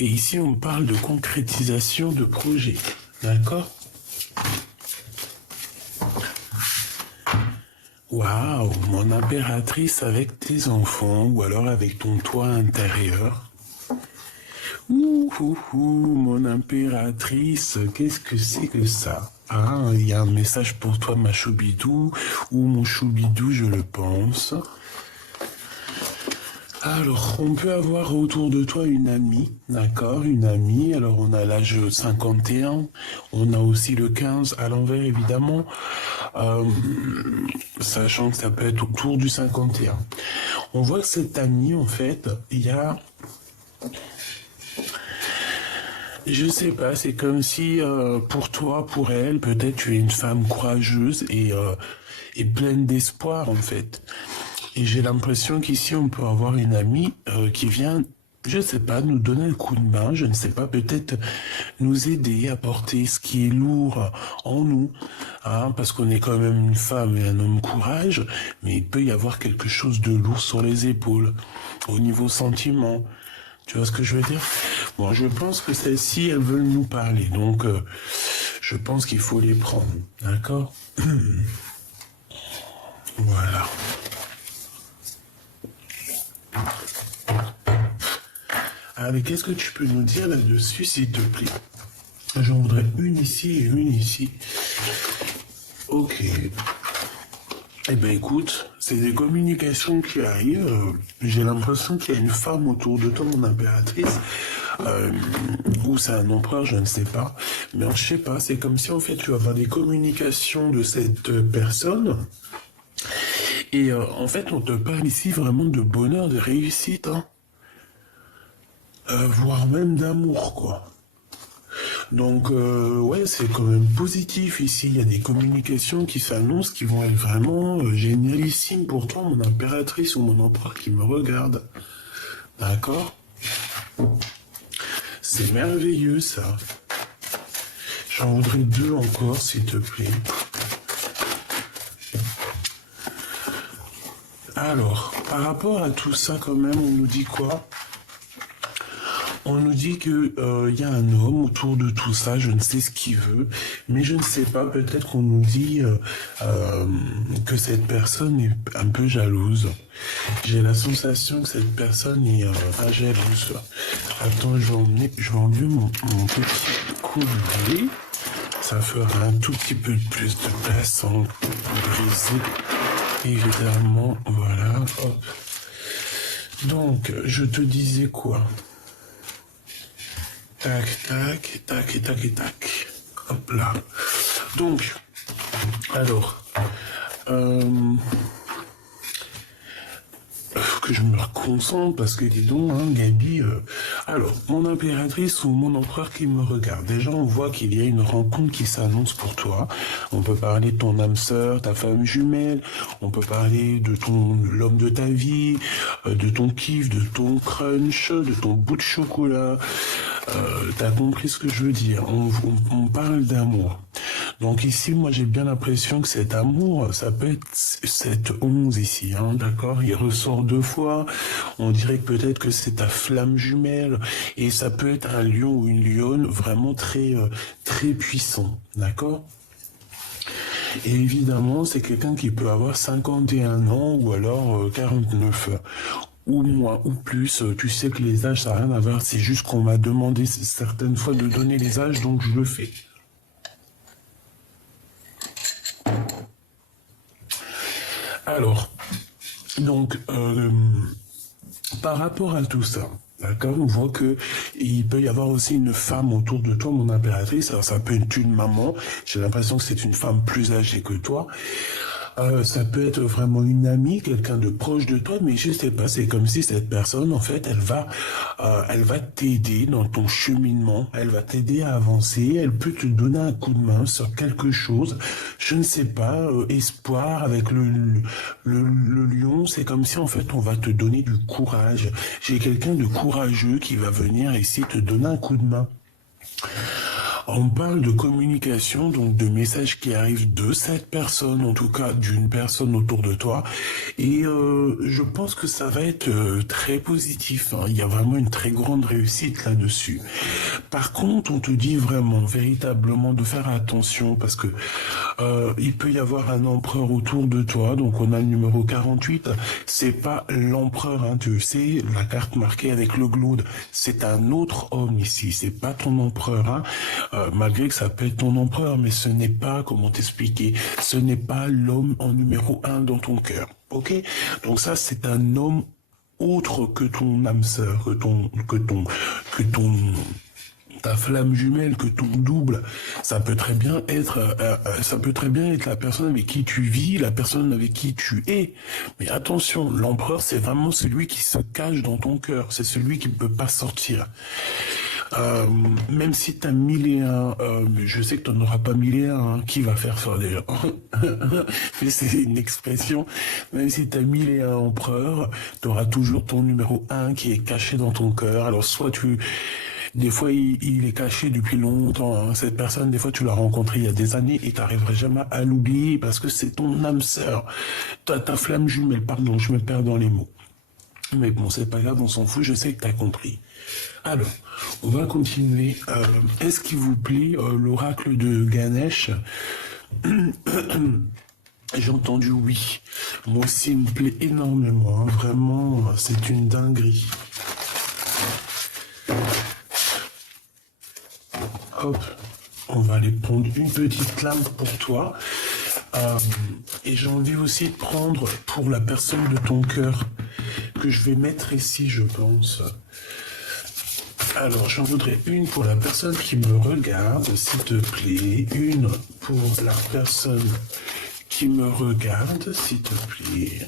Et ici, on parle de concrétisation de projet. D'accord? Waouh, mon impératrice avec tes enfants, ou alors avec ton toit intérieur. Mon impératrice, qu'est-ce que c'est que ça? Ah, il y a un message pour toi, ma choubidou, ou mon choubidou, je le pense. Alors, on peut avoir autour de toi une amie, d'accord, une amie. Alors, on a l'âge 51, on a aussi le 15 à l'envers, évidemment, sachant que ça peut être autour du 51. On voit que cette amie, en fait, il y a... Je sais pas, c'est comme si pour toi, pour elle, peut-être tu es une femme courageuse et pleine d'espoir, en fait. Et j'ai l'impression qu'ici, on peut avoir une amie qui vient, je sais pas, nous donner un coup de main, je ne sais pas, peut-être nous aider à porter ce qui est lourd en nous, hein, parce qu'on est quand même une femme et un homme courage, mais il peut y avoir quelque chose de lourd sur les épaules, au niveau sentiment. Tu vois ce que je veux dire? Bon, je pense que celles-ci, elles veulent nous parler, donc je pense qu'il faut les prendre, d'accord? Voilà. Ah, mais qu'est-ce que tu peux nous dire là-dessus, s'il te plaît? J'en voudrais une ici et une ici. Ok. Eh ben écoute, c'est des communications qui arrivent. J'ai l'impression qu'il y a une femme autour de toi, mon impératrice. Ou c'est un empereur, je ne sais pas. Mais je sais pas, c'est comme si en fait tu vas avoir des communications de cette personne. Et en fait, on te parle ici vraiment de bonheur, de réussite, hein. Voire même d'amour, quoi. Donc, ouais, c'est quand même positif ici. Il y a des communications qui s'annoncent qui vont être vraiment génialissimes pour toi, mon impératrice ou mon empereur qui me regarde. D'accord? C'est merveilleux, ça. J'en voudrais deux encore, s'il te plaît. Alors, par rapport à tout ça, quand même, on nous dit quoi? On nous dit que y a un homme autour de tout ça, je ne sais ce qu'il veut, mais je ne sais pas, peut-être qu'on nous dit que cette personne est un peu jalouse. J'ai la sensation que cette personne est pas jalouse. Attends, je vais enlever mon petit collier. Ça fera un tout petit peu plus de place sans briser. Évidemment, voilà, hop. Donc, je te disais quoi? Tac, tac, tac, tac, tac. Hop là. Donc, alors, que je me reconcentre parce que dis donc, hein, Gabi. Alors, mon impératrice ou mon empereur qui me regarde. Déjà, on voit qu'il y a une rencontre qui s'annonce pour toi. On peut parler de ton âme sœur, ta femme jumelle. On peut parler de l'homme de ta vie, de ton kiff, de ton crunch, de ton bout de chocolat. T'as compris ce que je veux dire? On parle d'amour. Donc ici, moi, j'ai bien l'impression que cet amour, ça peut être cette 11 ici, hein, d'accord? Il ressort deux fois. On dirait que peut-être que c'est ta flamme jumelle. Et ça peut être un lion ou une lionne vraiment très, très puissant, d'accord? Et évidemment, c'est quelqu'un qui peut avoir 51 ans ou alors 49 ou moins, ou plus. Tu sais que les âges, ça n'a rien à voir. C'est juste qu'on m'a demandé certaines fois de donner les âges, donc je le fais. Alors, donc, par rapport à tout ça, d'accord, on voit que il peut y avoir aussi une femme autour de toi, mon impératrice. Alors, ça peut être une maman. J'ai l'impression que c'est une femme plus âgée que toi. Ça peut être vraiment une amie, quelqu'un de proche de toi, mais je sais pas, c'est comme si cette personne, en fait, elle va t'aider dans ton cheminement, elle va t'aider à avancer, elle peut te donner un coup de main sur quelque chose, je ne sais pas, espoir avec le lion, c'est comme si, en fait, on va te donner du courage. J'ai quelqu'un de courageux qui va venir ici te donner un coup de main. On parle de communication, donc de messages qui arrivent de cette personne, en tout cas d'une personne autour de toi. Et je pense que ça va être très positif, hein. Il y a vraiment une très grande réussite là-dessus. Par contre, on te dit vraiment, véritablement, de faire attention parce que il peut y avoir un empereur autour de toi. Donc on a le numéro 48. C'est pas l'empereur, hein, tu sais, la carte marquée avec le glaude. C'est un autre homme ici. C'est pas ton empereur, hein. Malgré que ça peut être ton empereur, mais ce n'est pas, comment t'expliquer, ce n'est pas l'homme en numéro 1 dans ton cœur. Ok? Donc ça, c'est un homme autre que ton âme sœur, que ton ta flamme jumelle, que ton double, ça peut très bien être, la personne avec qui tu vis, la personne avec qui tu es. Mais attention, l'empereur, c'est vraiment celui qui se cache dans ton cœur, c'est celui qui ne peut pas sortir. Même si t'as 1001, je sais que t'en auras pas 1001, hein, qui va faire ça déjà? Mais c'est une expression. Même si t'as 1001 empereurs, t'auras toujours ton numéro 1 qui est caché dans ton cœur. Alors soit des fois il est caché depuis longtemps, hein. Cette personne, des fois tu l'as rencontré il y a des années et t'arriveras jamais à l'oublier parce que c'est ton âme sœur, ta flamme jumelle, pardon, je me perds dans les mots. Mais bon, c'est pas grave, on s'en fout, je sais que t'as compris. Alors, on va continuer. Est-ce qu'il vous plaît, l'oracle de Ganesh? J'ai entendu oui. Moi aussi, il me plaît énormément, hein. Vraiment, c'est une dinguerie. Hop, on va aller prendre une petite lame pour toi. Et j'ai envie aussi de prendre pour la personne de ton cœur que je vais mettre ici, je pense. Alors, j'en voudrais une pour la personne qui me regarde, s'il te plaît. Une pour la personne qui me regarde, s'il te plaît.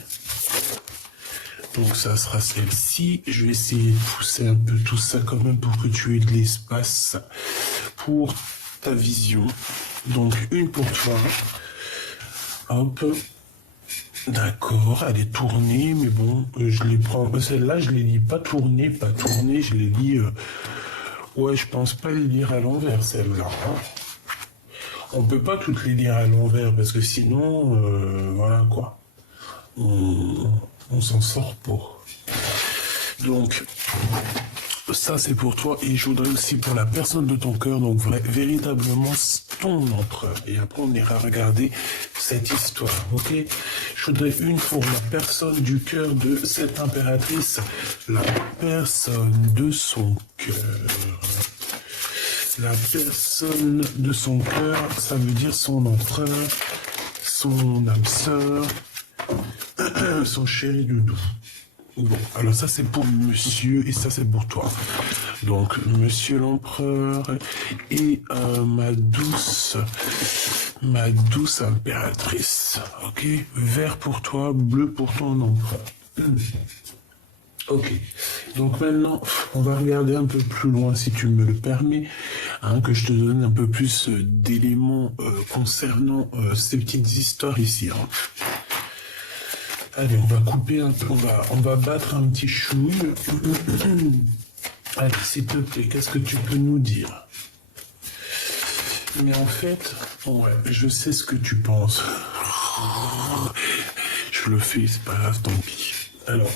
Donc, ça sera celle-ci. Je vais essayer de pousser un peu tout ça quand même pour que tu aies de l'espace pour ta vision. Donc, une pour toi. Hop. D'accord, elle est tournée, mais bon, je les prends. Celle-là, je les lis pas tournée, je les lis. Ouais, je pense pas les lire à l'envers, celle-là. Hein. On peut pas toutes les lire à l'envers parce que sinon, voilà quoi. On s'en sort pas. Donc, ça c'est pour toi et je voudrais aussi pour la personne de ton cœur, donc véritablement ton empereur. Et après on ira regarder cette histoire, ok? Je voudrais une pour la personne du cœur de cette impératrice, la personne de son cœur. La personne de son cœur, ça veut dire son empereur, son âme sœur, son chéri doudou. Bon, alors ça c'est pour monsieur et ça c'est pour toi. Donc monsieur l'empereur et ma douce impératrice. Ok, vert pour toi, bleu pour ton empereur. Ok, donc maintenant on va regarder un peu plus loin si tu me le permets, hein, que je te donne un peu plus d'éléments concernant ces petites histoires ici. Hein. Allez, on va couper un peu, on va battre un petit chouille. Allez, s'il te plaît, qu'est-ce que tu peux nous dire? Mais en fait, ouais, je sais ce que tu penses. Je le fais, c'est pas grave, tant pis. Alors,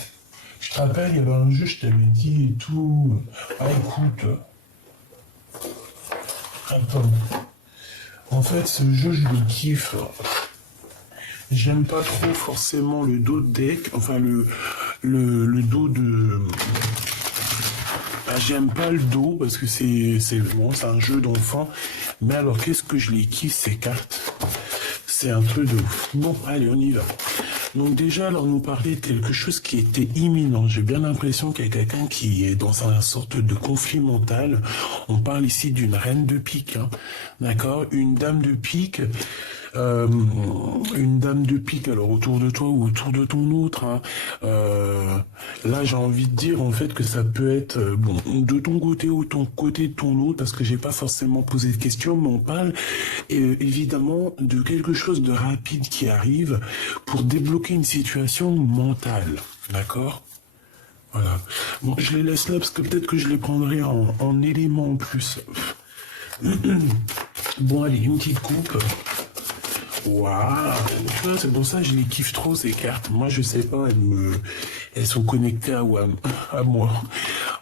je te rappelle, il y avait un jeu, je t'avais dit et tout. Ah, écoute. Attends. En fait, ce jeu, je le kiffe. J'aime pas trop forcément le dos de deck, enfin le dos de... j'aime pas le dos parce que c'est bon, c'est un jeu d'enfant. Mais alors qu'est-ce que je les kiffe ces cartes? C'est un truc de ouf. Bon, allez, on y va. Donc déjà, alors nous parler de quelque chose qui était imminent. J'ai bien l'impression qu'il y a quelqu'un qui est dans une sorte de conflit mental. On parle ici d'une reine de pique, hein. D'accord? Une dame de pique. Une dame de pique, alors autour de toi ou autour de ton autre, hein. Là j'ai envie de dire en fait que ça peut être bon de ton côté ou ton côté de ton autre, parce que j'ai pas forcément posé de questions, mais on parle évidemment de quelque chose de rapide qui arrive pour débloquer une situation mentale, d'accord? Voilà. Bon, je les laisse là parce que peut-être que je les prendrai en éléments en plus. Bon, allez, une petite coupe. Waouh, tu vois, c'est pour ça que je les kiffe trop ces cartes. Moi, je sais pas, elles sont connectées à moi.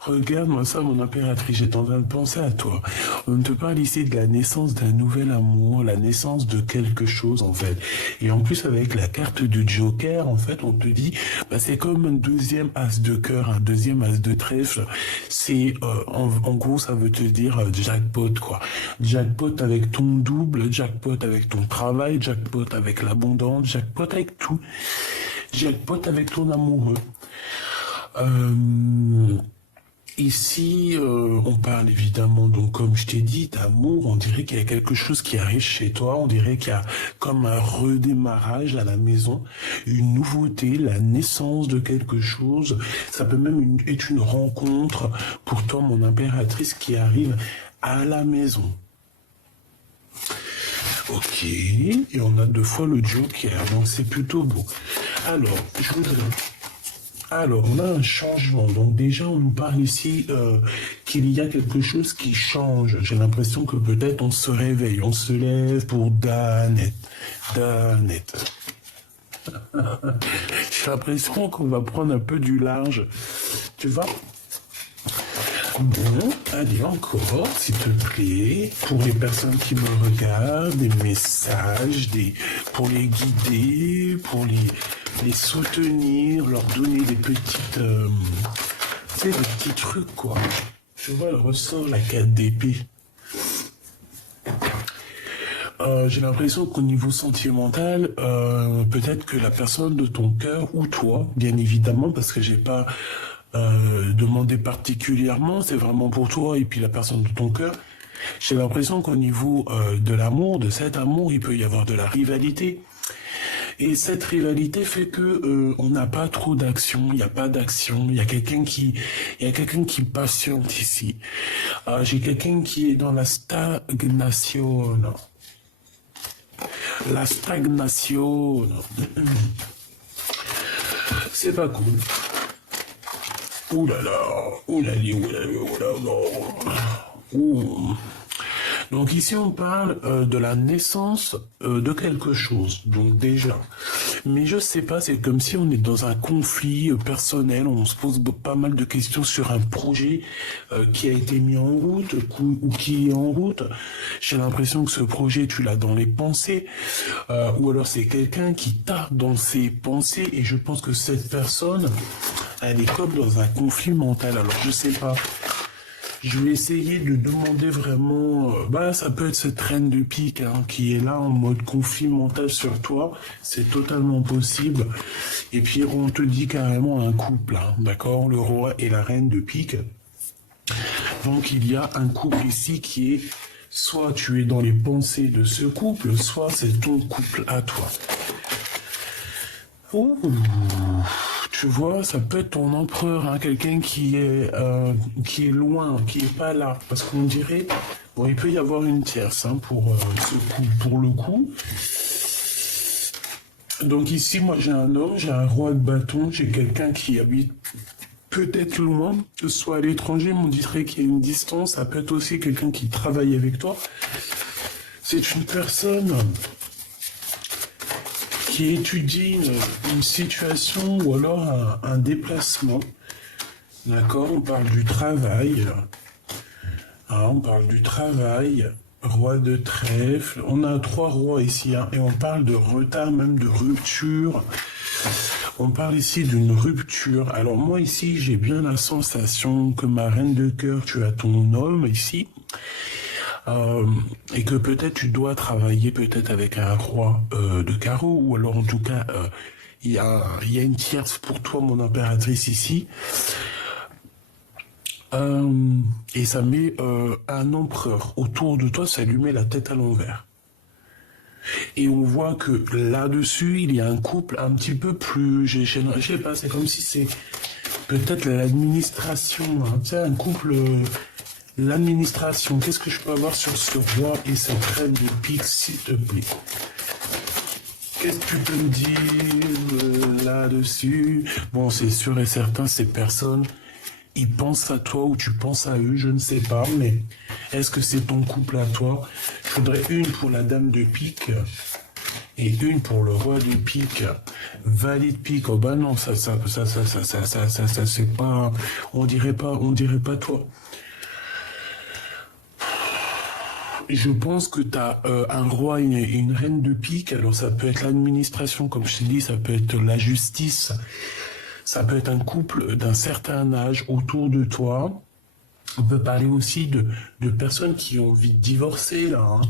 Regarde-moi ça, mon impératrice, j'étais en train de penser à toi. On te parle ici de la naissance d'un nouvel amour, la naissance de quelque chose, en fait. Et en plus, avec la carte du Joker, en fait, on te dit, bah, c'est comme un deuxième as de cœur, un deuxième as de trèfle. C'est, en gros, ça veut te dire jackpot, quoi. Jackpot avec ton double, jackpot avec ton travail, jackpot avec l'abondance, jackpot avec tout. Jackpot avec ton amoureux. Ici, on parle évidemment, donc comme je t'ai dit, d'amour. On dirait qu'il y a quelque chose qui arrive chez toi. On dirait qu'il y a comme un redémarrage à la maison, une nouveauté, la naissance de quelque chose. Ça peut même être une rencontre pour toi, mon impératrice, qui arrive à la maison. Ok, et on a 2 fois le Joker, donc c'est plutôt beau. Alors, je voudrais... Alors, on a un changement. Donc déjà, on nous parle ici qu'il y a quelque chose qui change. J'ai l'impression que peut-être on se réveille, on se lève pour Danette. Danette. J'ai l'impression qu'on va prendre un peu du large. Tu vois? Bon, allez encore, s'il te plaît, pour les personnes qui me regardent, des messages, pour les guider, pour les soutenir, leur donner des petites, tu sais, des petits trucs, quoi. Je vois, elle ressort la 4 d'épée. J'ai l'impression qu'au niveau sentimental, peut-être que la personne de ton cœur, ou toi, bien évidemment, parce que j'ai pas demandé particulièrement, c'est vraiment pour toi et puis la personne de ton cœur, j'ai l'impression qu'au niveau de l'amour, de cet amour, il peut y avoir de la rivalité. Et cette rivalité fait que on n'a pas trop d'action, il n'y a pas d'action, il y a quelqu'un qui patiente ici. J'ai quelqu'un qui est dans la stagnation. La stagnation. C'est pas cool. Ouh là là, ouh là là, ouh là là, ouh là là. Ouh. Donc ici on parle de la naissance de quelque chose, donc déjà. Mais je sais pas, c'est comme si on est dans un conflit personnel, on se pose pas mal de questions sur un projet qui a été mis en route ou qui est en route. J'ai l'impression que ce projet tu l'as dans les pensées, ou alors c'est quelqu'un qui t'a dans ses pensées et je pense que cette personne, elle est comme dans un conflit mental, alors je sais pas. Je vais essayer de demander vraiment... ça peut être cette reine de pique qui est là en mode conflit mental sur toi. C'est totalement possible. Et puis on te dit carrément un couple, d'accord? Le roi et la reine de pique. Donc il y a un couple ici qui est... Soit tu es dans les pensées de ce couple, soit c'est ton couple à toi. Ouh. Tu vois, ça peut être ton empereur, quelqu'un qui est loin, qui est pas là, parce qu'on dirait, bon, il peut y avoir une tierce pour le coup. Donc ici, moi j'ai un homme, j'ai un roi de bâton, j'ai quelqu'un qui habite peut-être loin, que ce soit à l'étranger, mais on dirait qu'il y a une distance. Ça peut être aussi quelqu'un qui travaille avec toi. C'est une personne qui étudie une situation ou alors un déplacement. D'accord, on parle du travail. On parle du travail. Roi de trèfle. On a 3 rois ici, et on parle de retard, même de rupture. On parle ici d'une rupture. Alors moi ici, j'ai bien la sensation que ma reine de cœur, tu as ton homme ici. Et que peut-être tu dois travailler peut-être avec un roi de carreau, ou alors en tout cas il y a une tierce pour toi, mon impératrice ici, et ça met un empereur autour de toi, ça lui met la tête à l'envers. Et on voit que là-dessus il y a un couple un petit peu plus, je sais pas, c'est comme si c'est peut-être l'administration, tu sais, un couple... L'administration, qu'est-ce que je peux avoir sur ce roi et cette reine de pique, s'il te plaît? Qu'est-ce que tu peux me dire là-dessus? Bon, c'est sûr et certain, ces personnes, ils pensent à toi ou tu penses à eux, je ne sais pas, mais est-ce que c'est ton couple à toi? Il faudrait une pour la dame de pique et une pour le roi de pique. Valide pique, oh bah non, ça, c'est pas, on dirait pas toi. Je pense que tu as un roi et une reine de pique. Alors ça peut être l'administration, comme je t'ai dit, ça peut être la justice, ça peut être un couple d'un certain âge autour de toi. On peut parler aussi de personnes qui ont envie de divorcer, là. Hein.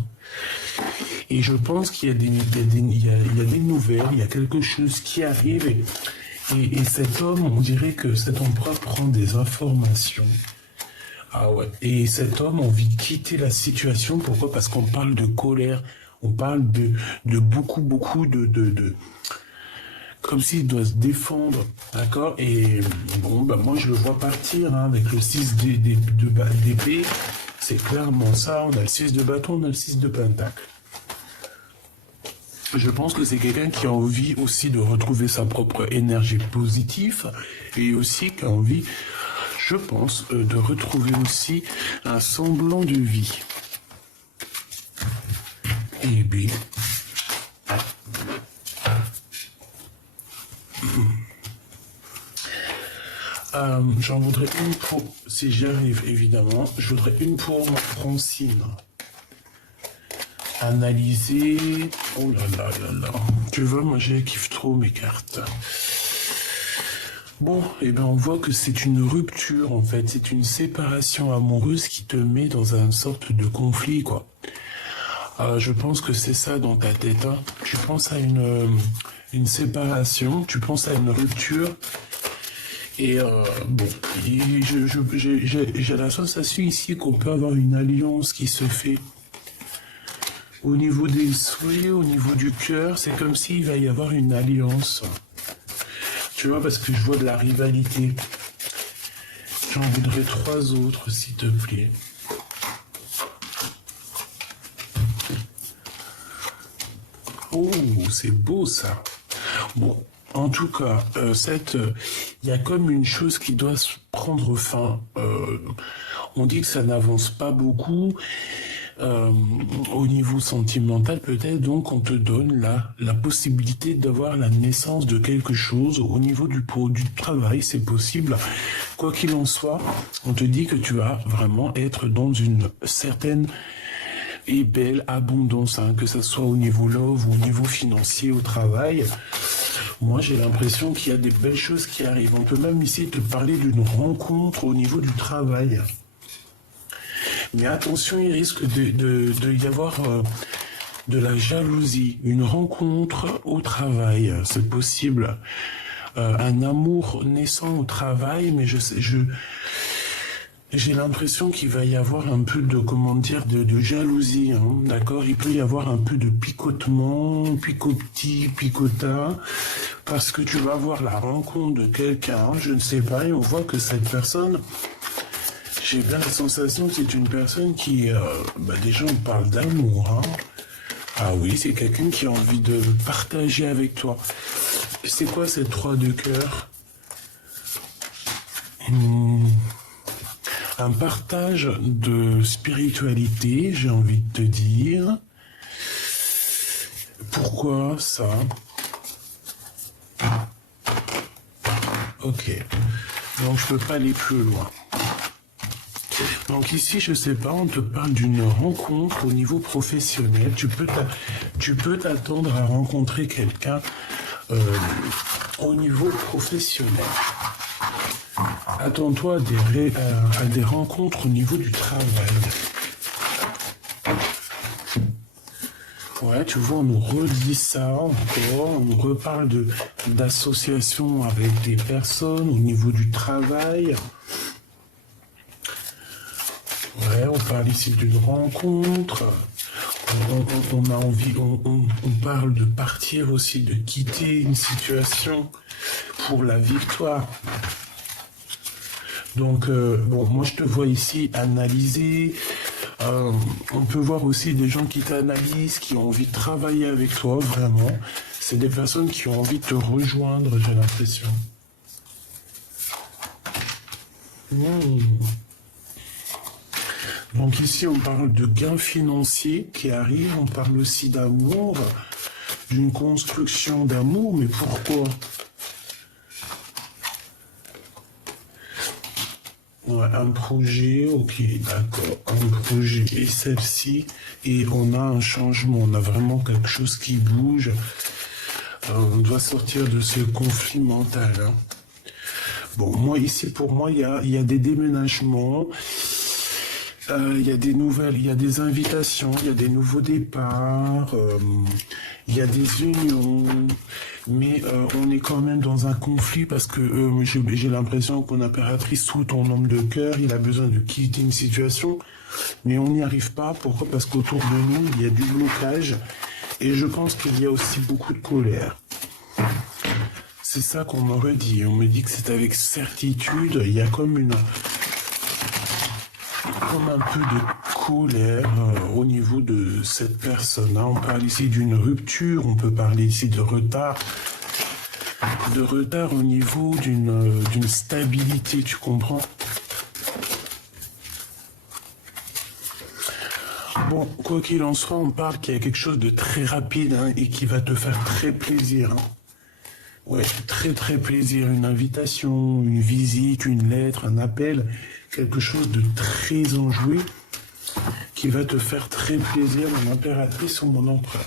Et je pense qu'il y a des nouvelles, il y a quelque chose qui arrive. Et cet homme, on dirait que cet empereur prend des informations. Ah ouais. Et cet homme a envie de quitter la situation. Pourquoi? Parce qu'on parle de colère. On parle de beaucoup de comme s'il doit se défendre. D'accord? Et bon, bah moi je le vois partir hein, avec le 6 d'épée. C'est clairement ça. On a le 6 de bâton, on a le 6 de pentacle. Je pense que c'est quelqu'un qui a envie aussi de retrouver sa propre énergie positive et aussi qui a envie, je pense, de retrouver aussi un semblant de vie. Et bien, j'en voudrais une pour, si j'y arrive évidemment, je voudrais une pour Francine. Analyser, oh là là là là, tu vois, moi je kiffe trop mes cartes. Bon, et ben on voit que c'est une rupture en fait, c'est une séparation amoureuse qui te met dans une sorte de conflit quoi. Je pense que c'est ça dans ta tête, hein. Tu penses à une séparation, tu penses à une rupture. Et bon, j'ai la sensation ici qu'on peut avoir une alliance qui se fait au niveau des souhaits, au niveau du cœur. C'est comme s'il va y avoir une alliance. Tu vois, parce que je vois de la rivalité. J'en voudrais 3 autres, s'il te plaît. Oh, c'est beau ça. Bon. En tout cas, il y a comme une chose qui doit se prendre fin. On dit que ça n'avance pas beaucoup au niveau sentimental peut-être, donc on te donne la possibilité d'avoir la naissance de quelque chose au niveau du travail, c'est possible. Quoi qu'il en soit, on te dit que tu vas vraiment être dans une certaine et belle abondance, hein, que ce soit au niveau love ou au niveau financier, au travail. Moi, j'ai l'impression qu'il y a des belles choses qui arrivent. On peut même ici te parler d'une rencontre au niveau du travail. Mais attention, il risque de y avoir de la jalousie. Une rencontre au travail, c'est possible. Un amour naissant au travail, mais j'ai l'impression qu'il va y avoir un peu de, comment dire, de jalousie, hein, d'accord? Il peut y avoir un peu de picotement, picota, parce que tu vas avoir la rencontre de quelqu'un, je ne sais pas, et on voit que cette personne, j'ai bien la sensation que c'est une personne qui, déjà on parle d'amour, hein. Ah oui, c'est quelqu'un qui a envie de partager avec toi. C'est quoi ces 3 de cœur? Un partage de spiritualité, j'ai envie de te dire. Pourquoi ça? Ok. Donc je peux pas aller plus loin. Donc ici, je sais pas, on te parle d'une rencontre au niveau professionnel. Tu peux t'attendre à rencontrer quelqu'un au niveau professionnel. Attends-toi à des rencontres au niveau du travail. Ouais, tu vois, on nous redit ça encore, on nous reparle d'associations avec des personnes au niveau du travail. Ouais, on parle ici d'une rencontre. On a envie, on parle de partir aussi, de quitter une situation pour la victoire. Donc, bon, moi je te vois ici analyser. On peut voir aussi des gens qui t'analysent, qui ont envie de travailler avec toi, vraiment. C'est des personnes qui ont envie de te rejoindre, j'ai l'impression. Mmh. Donc ici, on parle de gains financiers qui arrivent, on parle aussi d'amour, d'une construction d'amour, mais pourquoi? Ouais, un projet, ok, d'accord, un projet, et celle-ci, et on a un changement, on a vraiment quelque chose qui bouge, on doit sortir de ce conflit mental, hein. Bon, moi ici, pour moi, il y a des déménagements, il y a des nouvelles, il y a des invitations, il y a des nouveaux départs, il y a des unions, mais on est quand même dans un conflit parce que j'ai l'impression qu'on impératrice sous ton homme de cœur, il a besoin de quitter une situation, mais on n'y arrive pas. Pourquoi? Parce qu'autour de nous, il y a du blocage et je pense qu'il y a aussi beaucoup de colère. C'est ça qu'on me redit. On me dit que c'est avec certitude, il y a comme un peu de colère au niveau de cette personne, hein. On parle ici d'une rupture, on peut parler ici de retard au niveau d'une stabilité, tu comprends? Bon, quoi qu'il en soit, on parle qu'il y a quelque chose de très rapide, hein, et qui va te faire très plaisir, hein. Ouais, très très plaisir, une invitation, une visite, une lettre, un appel, quelque chose de très enjoué qui va te faire très plaisir, mon impératrice ou mon empereur.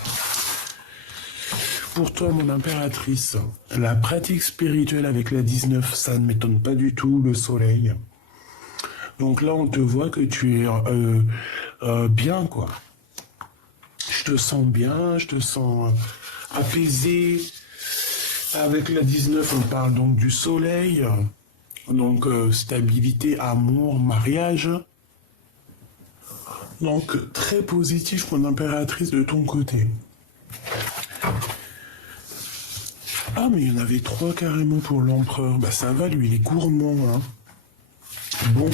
Pour toi, mon impératrice, la pratique spirituelle avec la 19, ça ne m'étonne pas du tout, le soleil. Donc là, on te voit que tu es bien, quoi. Je te sens bien, je te sens apaisé. Avec la 19, on parle donc du soleil, donc stabilité, amour, mariage. Donc très positif, mon impératrice, de ton côté. Ah, mais il y en avait 3 carrément pour l'empereur. Bah ça va, lui, il est gourmand, hein. Bon.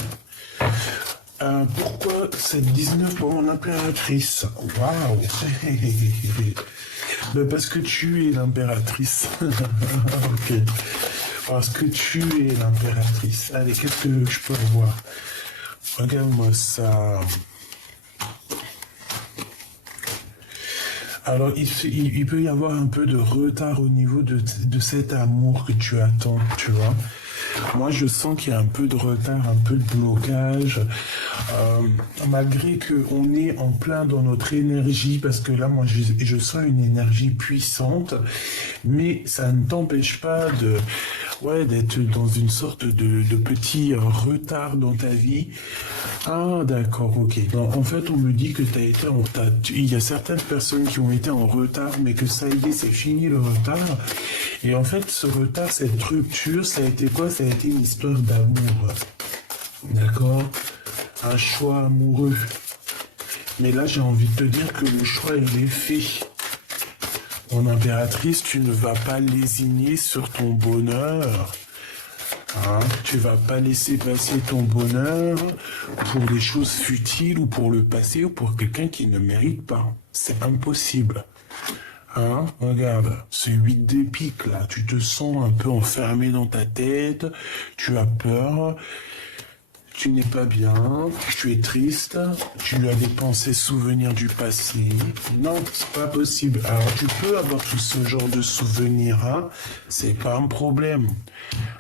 Pourquoi cette 19 pour mon impératrice? Waouh. Ben parce que tu es l'impératrice. Ok. Parce que tu es l'impératrice. Allez, qu'est-ce que je peux voir? Regarde-moi ça. Alors, il peut y avoir un peu de retard au niveau de cet amour que tu attends, tu vois. Moi, je sens qu'il y a un peu de retard, un peu de blocage, malgré qu'on est en plein dans notre énergie, parce que là, moi, je sens une énergie puissante, mais ça ne t'empêche pas d'être dans une sorte de petit retard dans ta vie. Ah, d'accord, ok. Non, en fait, on me dit que il y a certaines personnes qui ont été en retard, mais que ça y est, c'est fini le retard. Et en fait, ce retard, cette rupture, ça a été quoi? Ça a été une histoire d'amour. D'accord? Un choix amoureux. Mais là, j'ai envie de te dire que le choix, il est fait. Mon impératrice, tu ne vas pas lésigner sur ton bonheur. Hein, tu vas pas laisser passer ton bonheur pour des choses futiles ou pour le passé ou pour quelqu'un qui ne mérite pas. C'est impossible. Hein, regarde, ce 8 de pique là, tu te sens un peu enfermé dans ta tête, tu as peur, tu n'es pas bien, tu es triste, tu as des pensées souvenirs du passé. Non, c'est pas possible. Alors tu peux avoir tout ce genre de souvenirs, hein, c'est pas un problème.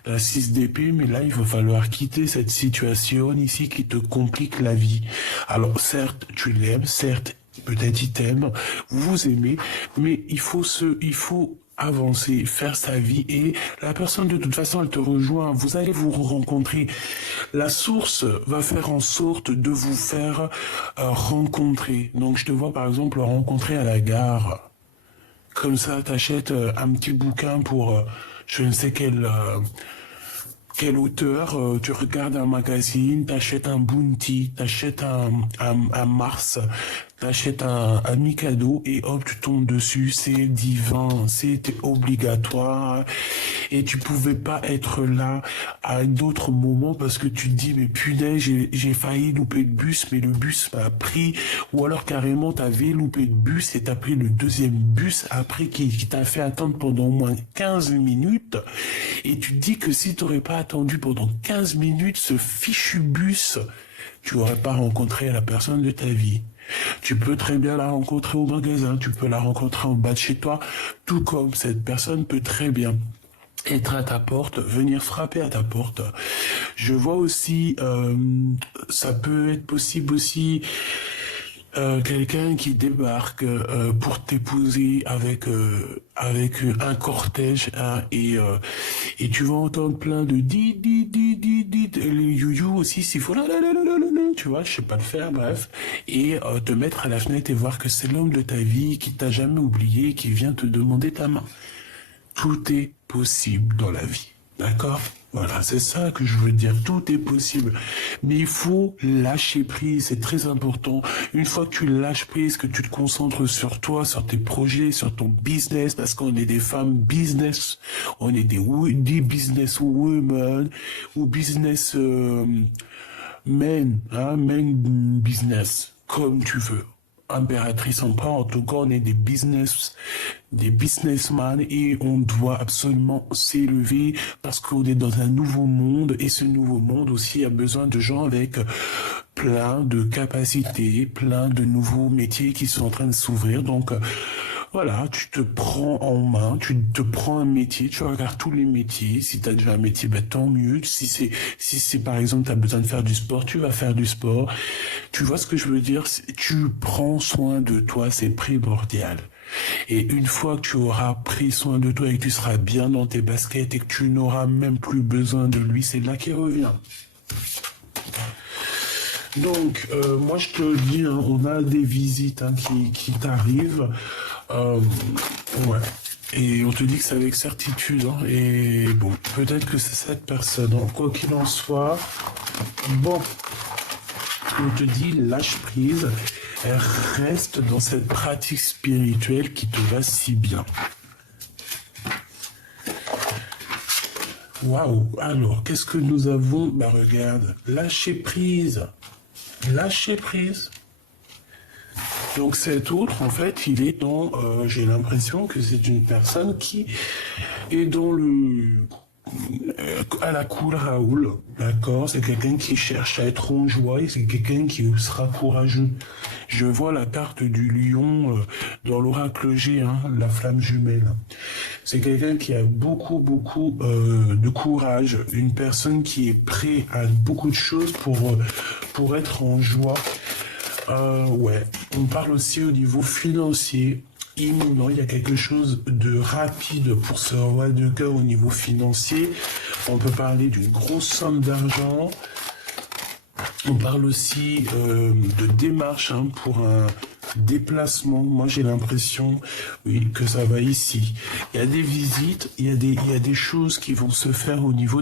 La 6 d'épée, mais là il va falloir quitter cette situation ici qui te complique la vie. Alors certes, tu l'aimes, certes, peut-être il t'aime, vous aimez, mais il faut avancer, faire sa vie, et la personne de toute façon elle te rejoint, vous allez vous rencontrer. La source va faire en sorte de vous faire rencontrer. Donc je te vois par exemple rencontrer à la gare. Comme ça, t'achètes un petit bouquin pour je ne sais quel auteur, tu regardes un magazine, t'achètes un Bounty, t'achètes un Mars, t'achètes un Mikado et hop, tu tombes dessus, c'est divin, c'était obligatoire et tu pouvais pas être là à d'autres moments parce que tu te dis, mais punaise, j'ai failli louper le bus, mais le bus m'a pris, ou alors carrément t'avais loupé le bus et t'as pris le deuxième bus après qui t'a fait attendre pendant au moins 15 minutes et tu te dis que si t'aurais pas attendu pendant 15 minutes ce fichu bus, tu aurais pas rencontré la personne de ta vie. Tu peux très bien la rencontrer au magasin, tu peux la rencontrer en bas de chez toi, tout comme cette personne peut très bien être à ta porte, venir frapper à ta porte. Je vois aussi, ça peut être possible aussi, quelqu'un qui débarque pour t'épouser avec un cortège hein, et tu vas entendre plein de di les you aussi s'il faut tu vois je sais pas le faire bref et te mettre à la fenêtre et voir que c'est l'homme de ta vie qui t'a jamais oublié qui vient te demander ta main. Tout est possible dans la vie, d'accord? Voilà, c'est ça que je veux dire. Tout est possible. Mais il faut lâcher prise, c'est très important. Une fois que tu lâches prise, que tu te concentres sur toi, sur tes projets, sur ton business, parce qu'on est des femmes business, on est des business women ou business men, hein, men business, comme tu veux. Impératrice en pas, en tout cas on est des businessmen et on doit absolument s'élever parce qu'on est dans un nouveau monde et ce nouveau monde aussi a besoin de gens avec plein de capacités, plein de nouveaux métiers qui sont en train de s'ouvrir. Donc voilà, tu te prends en main, tu te prends un métier, tu regardes tous les métiers. Si tu as déjà un métier, ben tant mieux. Si c'est par exemple, tu as besoin de faire du sport, tu vas faire du sport. Tu vois ce que je veux dire? Tu prends soin de toi, c'est primordial. Et une fois que tu auras pris soin de toi et que tu seras bien dans tes baskets et que tu n'auras même plus besoin de lui, c'est là qu'il revient. Donc, moi je te le dis, hein, on a des visites hein, qui t'arrivent. Ouais. Et on te dit que c'est avec certitude. Hein, et bon, peut-être que c'est cette personne. Donc, quoi qu'il en soit, bon, on te dit lâche prise. Reste dans cette pratique spirituelle qui te va si bien. Waouh. Alors, qu'est-ce que nous avons? Bah regarde, lâcher prise. Lâcher prise. Donc cet autre, en fait, il est dans... j'ai l'impression que c'est une personne qui est dans le... à la cool Raoul, d'accord? C'est quelqu'un qui cherche à être en joie et c'est quelqu'un qui sera courageux. Je vois la carte du lion dans l'oracle G, hein, la flamme jumelle. C'est quelqu'un qui a beaucoup de courage, une personne qui est prêt à beaucoup de choses pour être en joie. Ouais, on parle aussi au niveau financier. Imminent, il y a quelque chose de rapide pour ce roi de cœur au niveau financier. On peut parler d'une grosse somme d'argent. On parle aussi de démarche hein, pour un déplacement. Moi, j'ai l'impression, oui, que ça va ici. Il y a des visites, il y a des choses qui vont se faire au niveau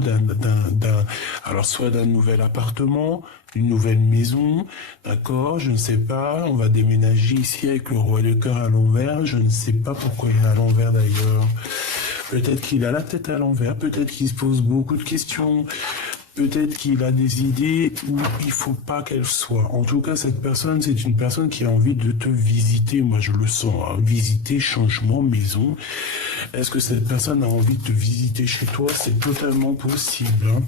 alors soit d'un nouvel appartement, une nouvelle maison, d'accord, je ne sais pas, on va déménager ici avec le roi de cœur à l'envers, je ne sais pas pourquoi il est à l'envers d'ailleurs. Peut-être qu'il a la tête à l'envers, peut-être qu'il se pose beaucoup de questions, peut-être qu'il a des idées où il faut pas qu'elle soit. En tout cas, cette personne, c'est une personne qui a envie de te visiter. Moi, je le sens. Hein. Visiter, changement, maison. Est-ce que cette personne a envie de te visiter chez toi? C'est totalement possible. Hein.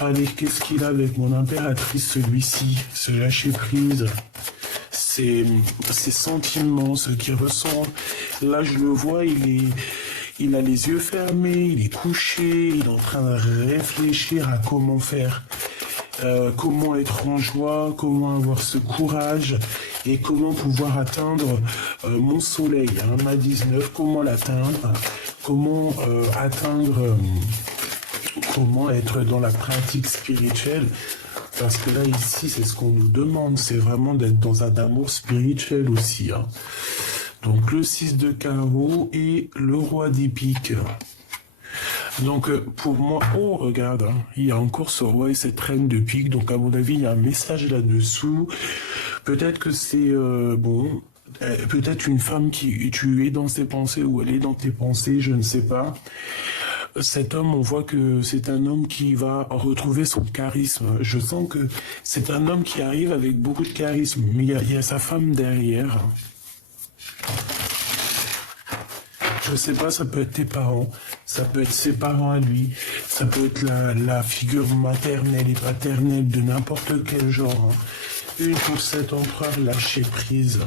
Allez, qu'est-ce qu'il a avec mon impératrice, celui-ci? Ce lâcher prise. Ses sentiments, ce qu'il ressent. Là, je le vois, il a les yeux fermés, il est couché, il est en train de réfléchir à comment faire, comment être en joie, comment avoir ce courage et comment pouvoir atteindre mon soleil, hein, ma 19, comment l'atteindre, comment comment être dans la pratique spirituelle. Parce que là, ici, c'est ce qu'on nous demande, c'est vraiment d'être dans un amour spirituel aussi, hein. Donc le 6 de carreau et le roi d'épique. Donc pour moi, oh regarde, hein, il y a encore ce roi et cette reine de pique. Donc à mon avis, il y a un message là-dessous Peut-être que c'est, bon, peut-être une femme qui, tu es dans ses pensées ou elle est dans tes pensées, je ne sais pas. Cet homme, on voit que c'est un homme qui va retrouver son charisme. Je sens que c'est un homme qui arrive avec beaucoup de charisme, mais il y a sa femme derrière. Je sais pas, ça peut être tes parents, ça peut être ses parents à lui, ça peut être la figure maternelle et paternelle de n'importe quel genre. Hein. Une pour cet empereur lâcher prise.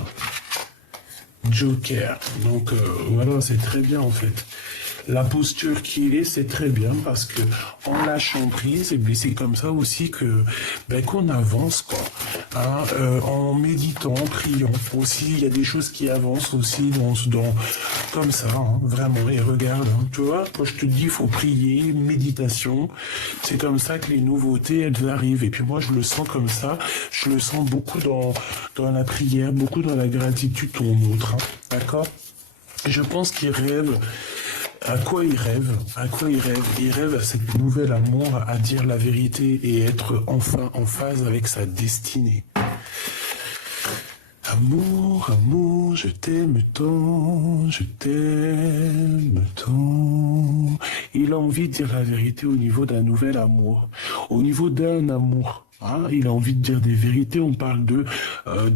Joker. Donc voilà, c'est très bien en fait. La posture qu'il est, c'est très bien parce que en lâchant prise, et bien c'est comme ça aussi que qu'on avance quoi. Hein, en méditant, en priant aussi, il y a des choses qui avancent aussi dans comme ça, hein, vraiment. Et regarde, hein, tu vois, quand je te dis, il faut prier, méditation, c'est comme ça que les nouveautés elles arrivent. Et puis moi, je le sens comme ça. Je le sens beaucoup dans la prière, beaucoup dans la gratitude ton autre. Hein, d'accord? Je pense qu'il rêve. À quoi il rêve? À quoi il rêve? Il rêve à cette nouvelle amour, à dire la vérité et être enfin en phase avec sa destinée. Amour, amour, je t'aime tant, je t'aime tant. Il a envie de dire la vérité au niveau d'un nouvel amour, au niveau d'un amour. Hein, il a envie de dire des vérités, on parle de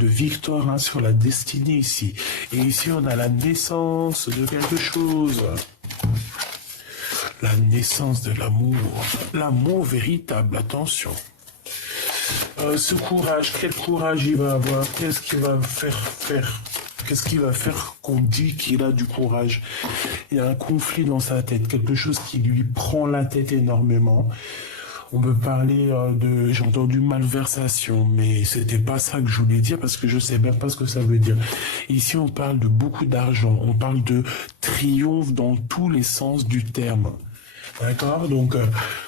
victoire hein, sur la destinée ici. Et ici, on a la naissance de quelque chose. La naissance de l'amour véritable, attention. Ce courage, quel courage il va avoir, qu'est-ce qu'il va qu'est-ce qu'il va faire qu'on dit qu'il a du courage. Il y a un conflit dans sa tête, quelque chose qui lui prend la tête énormément. On peut parler j'ai entendu malversation, mais c'était pas ça que je voulais dire parce que je sais même pas ce que ça veut dire. Ici, on parle de beaucoup d'argent, on parle de triomphe dans tous les sens du terme. D'accord? Donc,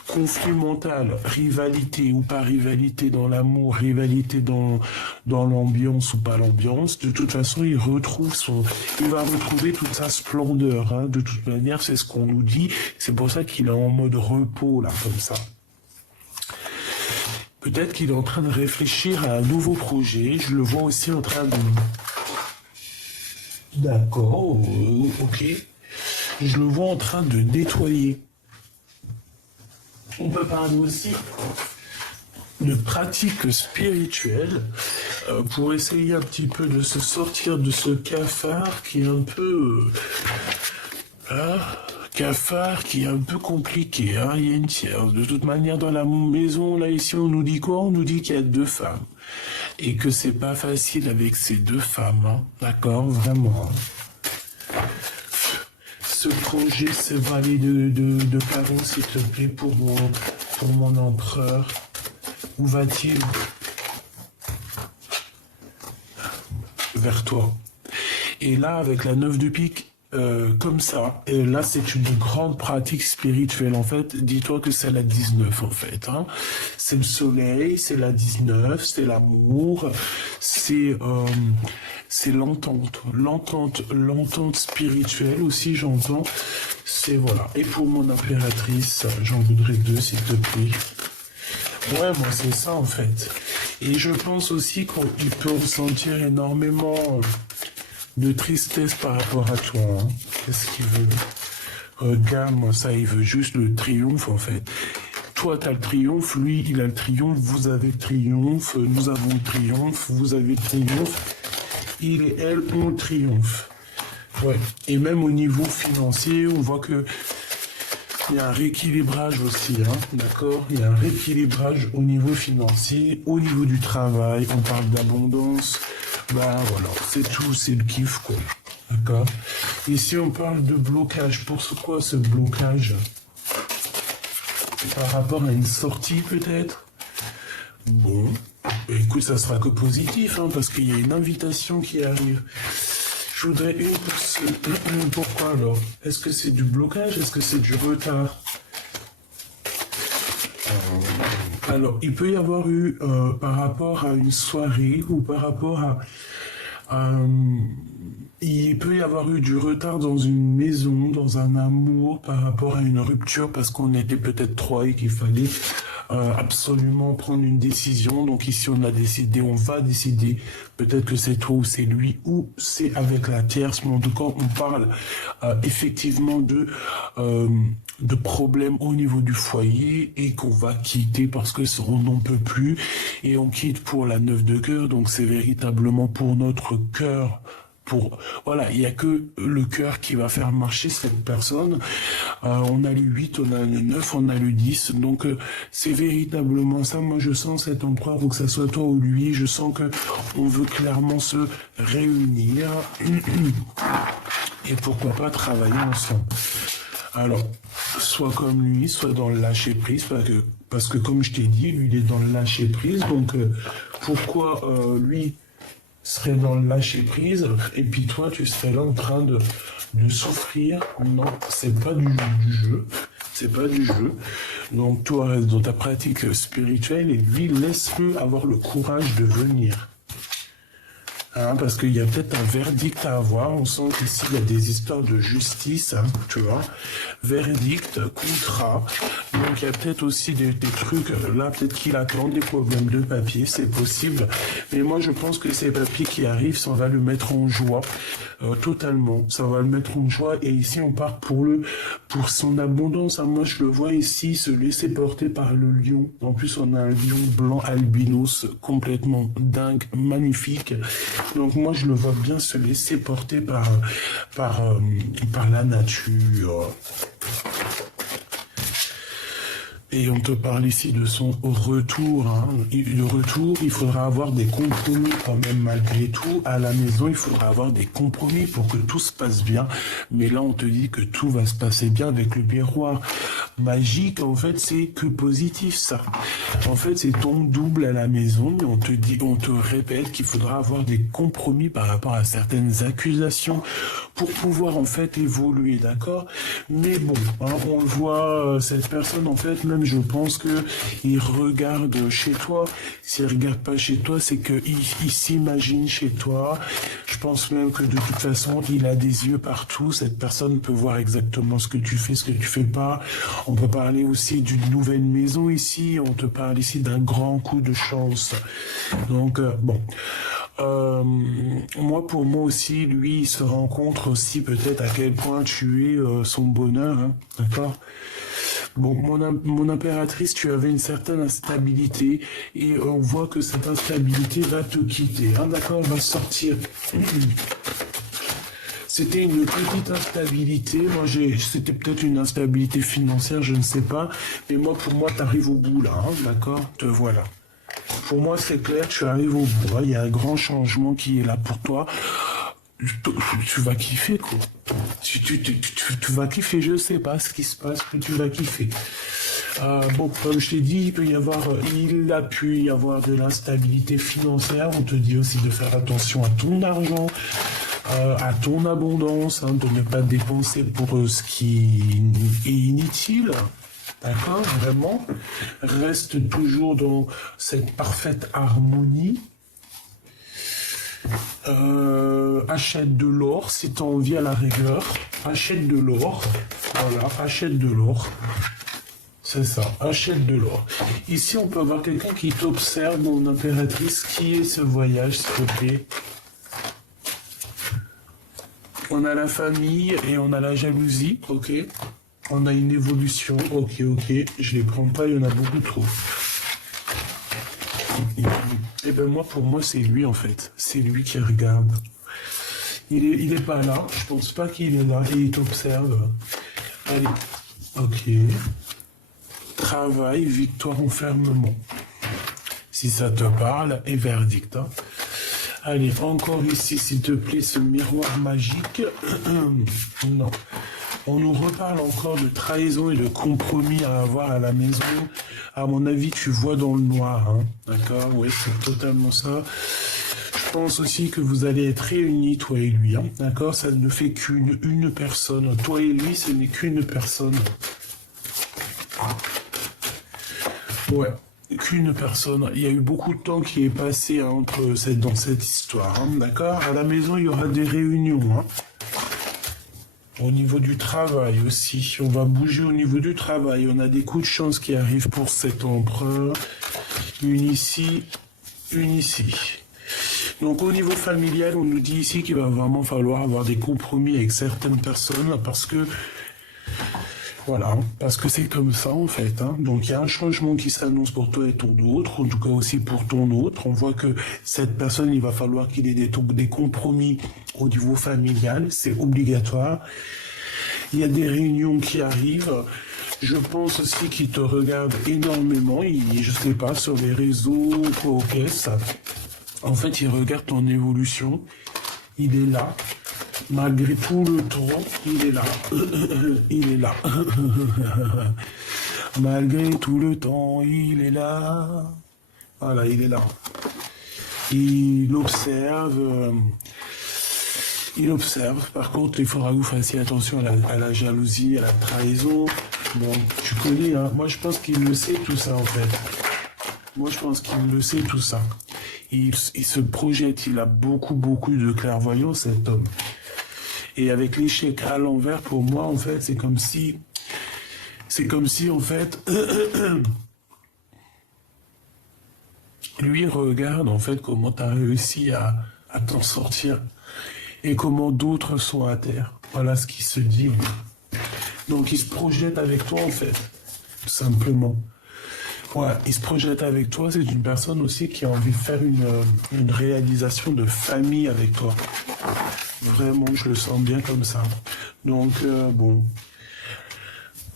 conflit mental, rivalité ou pas rivalité dans l'amour, rivalité dans l'ambiance ou pas l'ambiance. De toute façon, il va retrouver toute sa splendeur. Hein. De toute manière, c'est ce qu'on nous dit. C'est pour ça qu'il est en mode repos, là, comme ça. Peut-être qu'il est en train de réfléchir à un nouveau projet. Je le vois aussi en train de... D'accord, ok. Je le vois en train de nettoyer. On peut parler aussi de pratiques spirituelles pour essayer un petit peu de se sortir de ce cafard qui est un peu... cafard qui est un peu compliqué, hein. Il y a une tierce. De toute manière, dans la maison, là, ici, on nous dit quoi? On nous dit qu'il y a 2 femmes. Et que c'est pas facile avec ces 2 femmes, hein. D'accord? Vraiment. Ce projet, ce valet de carreaux, s'il te plaît, pour mon empereur. Où va-t-il? Vers toi. Et là, avec la 9 de pique, comme ça, et là c'est une grande pratique spirituelle en fait, dis-toi que c'est la 19 en fait, hein. C'est le soleil, c'est la 19, c'est l'amour, c'est l'entente spirituelle aussi j'entends, c'est voilà. Et pour mon impératrice, j'en voudrais 2 s'il te plaît. Ouais, moi c'est ça en fait. Et je pense aussi qu'il peut ressentir énormément de tristesse par rapport à toi. Hein. Qu'est-ce qu'il veut? Regarde-moi ça, il veut juste le triomphe en fait. Toi, tu as le triomphe, lui, il a le triomphe, vous avez le triomphe, nous avons le triomphe, vous avez le triomphe, il et elle ont le triomphe. Ouais. Et même au niveau financier, on voit que il y a un rééquilibrage aussi, hein, d'accord? Il y a un rééquilibrage au niveau financier, au niveau du travail, on parle d'abondance. Bah voilà, c'est tout, c'est le kiff quoi. D'accord? Ici on parle de blocage. Pourquoi ce blocage? Par rapport à une sortie peut-être? Bon, écoute, ça sera que positif, hein, parce qu'il y a une invitation qui arrive. Je voudrais une pour pourquoi alors? Est-ce que c'est du blocage? Est-ce que c'est du retard? Alors, il peut y avoir eu, par rapport à une soirée ou par rapport Euh, il peut y avoir eu du retard dans une maison, dans un amour par rapport à une rupture parce qu'on était peut-être trois et qu'il fallait absolument prendre une décision. Donc ici on a décidé, on va décider. Peut-être que c'est toi ou c'est lui ou c'est avec la tierce. Mais en tout cas on parle effectivement de problèmes au niveau du foyer et qu'on va quitter parce que on n'en peut plus et on quitte pour la 9 de cœur. Donc c'est véritablement pour notre cœur. Voilà, il n'y a que le cœur qui va faire marcher cette personne. On a le 8, on a le 9, on a le 10. Donc c'est véritablement ça. Moi je sens cet empereur, ou que ça soit toi ou lui, je sens que on veut clairement se réunir et pourquoi pas travailler ensemble. Alors, soit comme lui, soit dans le lâcher prise, parce que comme je t'ai dit, lui il est dans le lâcher prise. Donc pourquoi lui serait dans le lâcher prise et puis toi tu serais là en train de souffrir? Non, c'est pas du jeu, c'est pas du jeu. Donc toi reste dans ta pratique spirituelle et lui laisse-le avoir le courage de venir. Hein, parce qu'il y a peut-être un verdict à avoir. On sent qu'ici il y a des histoires de justice, hein, tu vois. Verdict, contrat. Donc il y a peut-être aussi des trucs, là peut-être qu'il attend des problèmes de papier, c'est possible. Mais moi je pense que ces papiers qui arrivent, ça va le mettre en joie, totalement. Ça va le mettre en joie et ici on part pour son abondance. Hein. Moi je le vois ici se laisser porter par le lion. En plus on a un lion blanc albinos complètement dingue, magnifique. Donc moi je le vois bien se laisser porter par la nature. Et on te parle ici de son retour. Hein. Le retour, il faudra avoir des compromis quand même malgré tout. À la maison, il faudra avoir des compromis pour que tout se passe bien. Mais là, on te dit que tout va se passer bien avec le miroir magique. En fait, c'est que positif, ça. En fait, c'est ton double à la maison. Mais on te répète qu'il faudra avoir des compromis par rapport à certaines accusations pour pouvoir, en fait, évoluer, d'accord? Mais bon, hein, on le voit, cette personne, en fait, même je pense que il regarde chez toi. S'il regarde pas chez toi, c'est que il s'imagine chez toi. Je pense même que de toute façon, il a des yeux partout. Cette personne peut voir exactement ce que tu fais, ce que tu fais pas. On peut parler aussi d'une nouvelle maison ici. On te parle ici d'un grand coup de chance. Donc bon. Moi, pour moi aussi, lui, il se rencontre aussi peut-être à quel point tu es son bonheur, hein, d'accord? Bon, mon impératrice, tu avais une certaine instabilité et on voit que cette instabilité va te quitter, hein, d'accord? Va sortir. C'était une petite instabilité. Moi, c'était peut-être une instabilité financière, je ne sais pas. Mais moi, pour moi, tu arrives au bout là, hein, d'accord? Te voilà. Pour moi, c'est clair, tu arrives au bout. Il y a un grand changement qui est là pour toi. Tu vas kiffer, quoi. Tu vas kiffer, je sais pas ce qui se passe, mais tu vas kiffer. Bon, comme je t'ai dit, il a pu y avoir de l'instabilité financière. On te dit aussi de faire attention à ton argent, à ton abondance, hein, de ne pas dépenser pour ce qui est inutile. D'accord, vraiment. Reste toujours dans cette parfaite harmonie. Achète de l'or si tu as envie à la rigueur. Achète de l'or. Voilà, achète de l'or. C'est ça, achète de l'or. Ici, on peut avoir quelqu'un qui t'observe, mon impératrice. Qui est ce voyage, s'il te plaît? On a la famille et on a la jalousie, ok. On a une évolution, ok, je les prends pas, il y en a beaucoup trop. Et ben moi, pour moi, c'est lui en fait. C'est lui qui regarde. Il est pas là, je pense pas qu'il est là, et il t'observe. Allez, ok. Travail, victoire, enfermement. Si ça te parle, et verdict. Hein. Allez, encore ici, s'il te plaît, ce miroir magique. Non. On nous reparle encore de trahison et de compromis à avoir à la maison. À mon avis, tu vois dans le noir. Hein. D'accord? Oui, c'est totalement ça. Je pense aussi que vous allez être réunis, toi et lui. Hein. D'accord? Ça ne fait qu'une personne. Toi et lui, ce n'est qu'une personne. Ouais. qu'une personne. Il y a eu beaucoup de temps qui est passé dans cette histoire, hein, d'accord? À la maison, il y aura des réunions, hein. Au niveau du travail aussi, on va bouger au niveau du travail. On a des coups de chance qui arrivent pour cet empereur. Une ici, une ici. Donc au niveau familial, on nous dit ici qu'il va vraiment falloir avoir des compromis avec certaines personnes parce que voilà, parce que c'est comme ça en fait, hein. Donc il y a un changement qui s'annonce pour toi et ton autre, en tout cas aussi pour ton autre. On voit que cette personne, il va falloir qu'il ait des compromis au niveau familial, c'est obligatoire. Il y a des réunions qui arrivent. Je pense aussi qu'il te regarde énormément. Je sais pas, sur les réseaux, quoi, au caisse. En fait, il regarde ton évolution. Il est là. Malgré tout le temps, il est là. Il est là. Malgré tout le temps, il est là. Voilà, il est là. Il observe. Il observe. Par contre, il faudra que vous fassiez attention à la jalousie, à la trahison. Bon, tu connais, hein. Moi, je pense qu'il le sait tout ça, en fait. Moi, je pense qu'il le sait tout ça. Il se projette. Il a beaucoup, beaucoup de clairvoyance, cet homme. Et avec l'échec à l'envers, pour moi, en fait, c'est comme si, en fait, lui regarde, en fait, comment tu as réussi à t'en sortir et comment d'autres sont à terre. Voilà ce qui se dit. Donc, il se projette avec toi, en fait, tout simplement. Ouais, il se projette avec toi. C'est une personne aussi qui a envie de faire une réalisation de famille avec toi. Vraiment, je le sens bien comme ça. Donc, bon.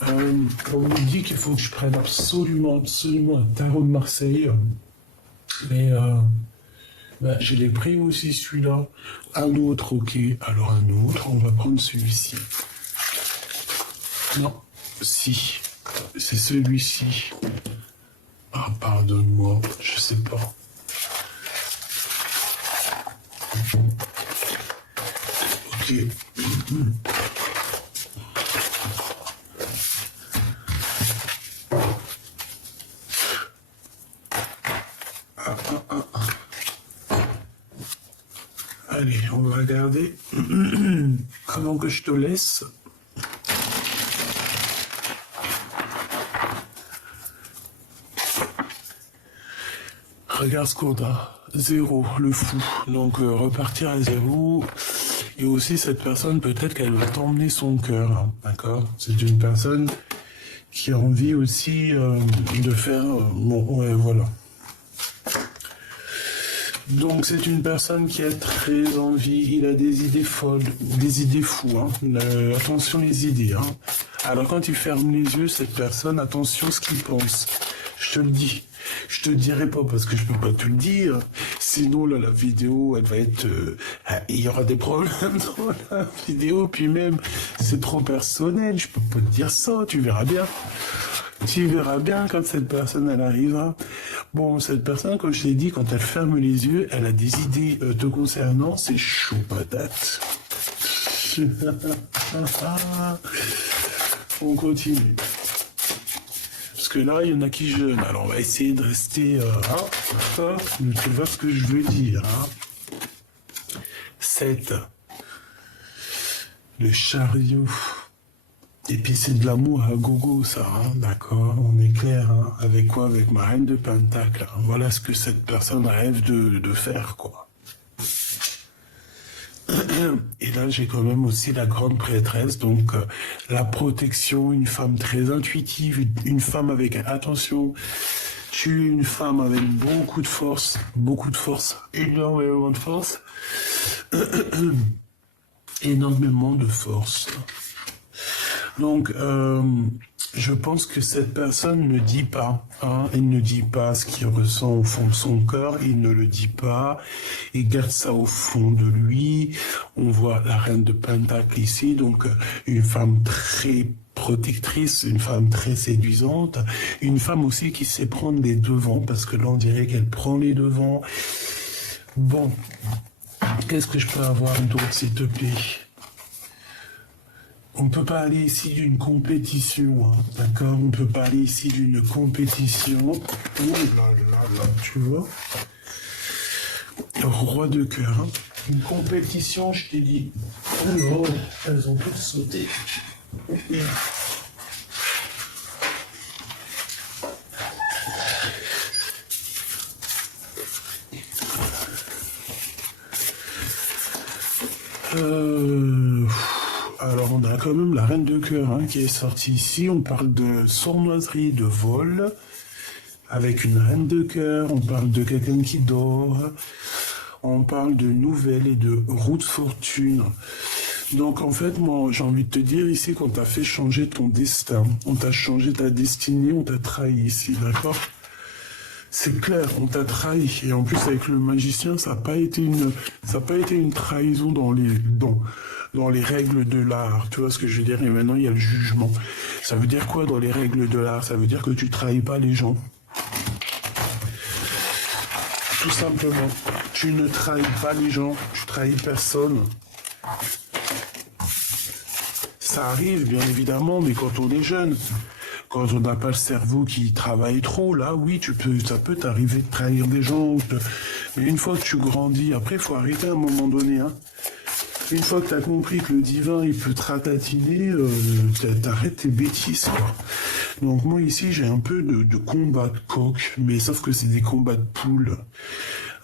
On me dit qu'il faut que je prenne absolument un tarot de Marseille. Mais je l'ai pris aussi, celui-là. Un autre, ok. Alors, un autre, on va prendre celui-ci. Non, si. C'est celui-ci. Ah, pardonne-moi, je sais pas. Ok. Allez, on va regarder. Avant que je te laisse. Regarde ce qu'on a. 0, le fou. Donc repartir à 0. Et aussi cette personne, peut-être qu'elle va t'emmener son cœur. Hein, d'accord? C'est une personne qui a envie aussi de faire... bon, ouais, voilà. Donc c'est une personne qui a très envie, il a des idées folles, des idées fous. Hein. Attention les idées. Hein. Alors quand tu fermes les yeux, cette personne, attention ce qu'il pense. Je te le dis. Je te dirai pas parce que je peux pas te le dire. Sinon là la vidéo, elle va être, il y aura des problèmes dans la vidéo. Puis même, c'est trop personnel. Je peux pas te dire ça. Tu verras bien. Tu verras bien quand cette personne elle arrivera. Bon, cette personne, comme je t'ai dit, quand elle ferme les yeux, elle a des idées te concernant. C'est chaud patate. On continue. Parce que là, il y en a qui jeûnent. Alors, on va essayer de rester... tu vois ce que je veux dire. Hein. 7. Le chariot. Et puis, c'est de l'amour à gogo, ça. Hein, d'accord, on est clair. Hein. Avec quoi? Avec ma reine de Pentacle. Hein. Voilà ce que cette personne rêve de faire, quoi. Et là, j'ai quand même aussi la grande prêtresse, donc la protection, une femme très intuitive, une femme avec attention. Tu es une femme avec beaucoup de force, énormément de force, énormément de force. Donc, je pense que cette personne ne dit pas, hein, il ne dit pas ce qu'il ressent au fond de son cœur, il ne le dit pas, il garde ça au fond de lui. On voit la reine de Pentacle ici, donc une femme très protectrice, une femme très séduisante, une femme aussi qui sait prendre les devants, parce que là on dirait qu'elle prend les devants. Bon, qu'est-ce que je peux avoir d'autre s'il te plaît? On peut parler ici d'une compétition, hein, d'accord? On peut parler ici d'une compétition. Oh là là là, tu vois? Roi de cœur, hein. Une compétition, je t'ai dit. Oh, elles ont toutes sauté. Alors on a quand même la reine de cœur hein, qui est sortie ici. On parle de sournoiserie, de vol, avec une reine de cœur. On parle de quelqu'un qui dort. On parle de nouvelles et de roue de fortune. Donc en fait, moi j'ai envie de te dire ici qu'on t'a fait changer ton destin. On t'a changé ta destinée, on t'a trahi ici, d'accord? C'est clair, on t'a trahi. Et en plus, avec le magicien, ça n'a pas été une trahison dans les règles de l'art. Tu vois ce que je veux dire? Et maintenant, il y a le jugement. Ça veut dire quoi dans les règles de l'art? Ça veut dire que tu trahis pas les gens. Tout simplement. Tu ne trahis pas les gens. Tu trahis personne. Ça arrive, bien évidemment, mais quand on est jeune, quand on n'a pas le cerveau qui travaille trop, là, oui, ça peut t'arriver de trahir des gens. Mais une fois que tu grandis, après, il faut arrêter à un moment donné. Hein. Une fois que tu as compris que le divin, il peut te ratatiner, t'arrêtes tes bêtises, quoi. Donc moi, ici, j'ai un peu de combat de coq, mais sauf que c'est des combats de poules.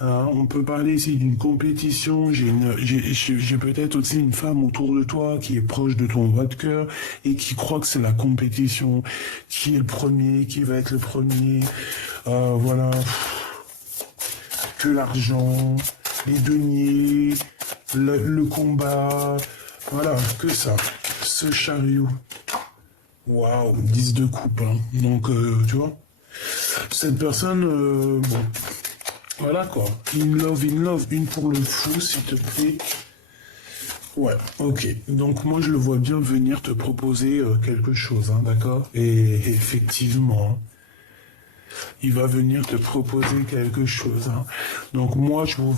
On peut parler ici d'une compétition. J'ai peut-être aussi une femme autour de toi qui est proche de ton roi de cœur et qui croit que c'est la compétition. Qui est le premier, qui va être le premier. Voilà. Que l'argent, les deniers, le combat. Voilà, que ça. Ce chariot. Waouh, 10 de coupe. Hein. Donc, tu vois. Cette personne, bon. Voilà quoi, in love, une pour le fou s'il te plaît. Ouais, ok. Donc moi je le vois bien venir te proposer quelque chose, hein, d'accord? Et effectivement, il va venir te proposer quelque chose. Hein. Donc moi je vous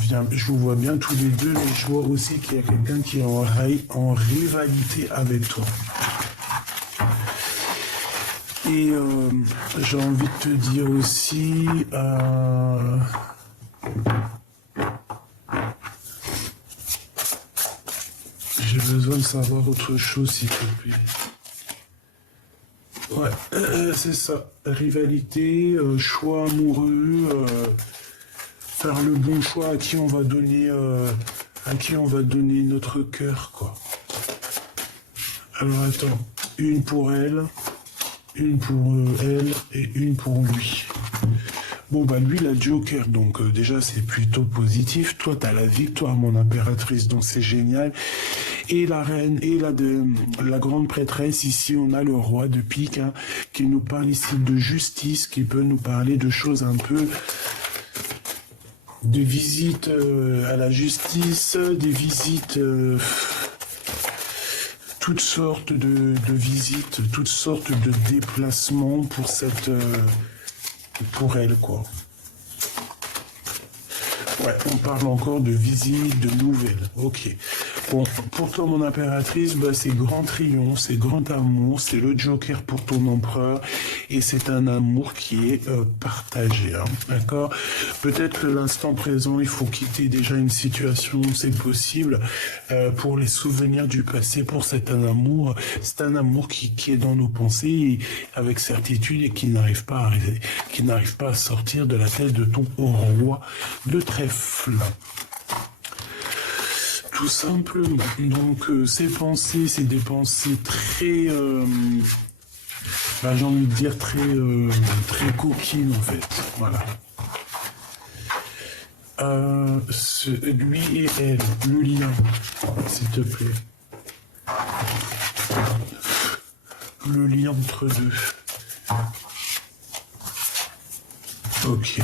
vois bien tous les deux, mais je vois aussi qu'il y a quelqu'un qui est en rivalité avec toi. Et j'ai envie de te dire aussi... J'ai besoin de savoir autre chose, s'il te plaît. Ouais, c'est ça. Rivalité, choix amoureux, faire le bon choix à qui on va donner notre cœur, quoi. Alors attends, une pour elle et une pour lui. Bon, bah lui, la Joker, donc déjà, c'est plutôt positif. Toi, t'as la victoire, mon impératrice, donc c'est génial. Et la reine, et la grande prêtresse, ici, on a le roi de pique, hein, qui nous parle ici de justice, qui peut nous parler de choses un peu... de visites à la justice, des visites... toutes sortes de visites, toutes sortes de déplacements pour pour elle, quoi. Ouais, on parle encore de visites, de nouvelles. Ok. Bon, pour toi, mon impératrice, bah, c'est grand triomphe, c'est grand amour, c'est le Joker pour ton empereur, et c'est un amour qui est partagé, hein, d'accord? Peut-être que l'instant présent, il faut quitter déjà une situation, c'est possible, pour les souvenirs du passé, pour c'est un amour qui est dans nos pensées, avec certitude, et qui n'arrive pas à sortir de la tête de ton roi de trèfle. Tout simplement. Donc ces pensées, c'est des pensées très, j'ai envie de dire très coquines en fait. Voilà. Lui et elle, le lien, s'il te plaît. Le lien entre deux. Ok.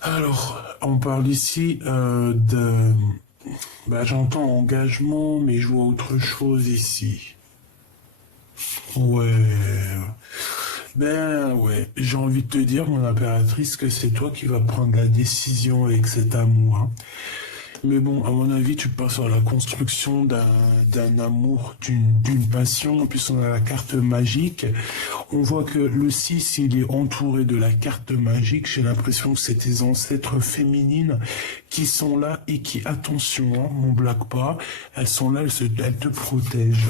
Alors, on parle ici j'entends engagement, mais je vois autre chose ici. Ouais. Ouais, j'ai envie de te dire, mon impératrice, que c'est toi qui vas prendre la décision avec cet amour. Hein. Mais bon, à mon avis, tu passes sur la construction d'un amour, d'une passion. En plus, on a la carte magique. On voit que le 6, il est entouré de la carte magique. J'ai l'impression que c'est tes ancêtres féminines qui sont là et qui, attention, hein, mon blague pas, elles sont là, elles te protègent.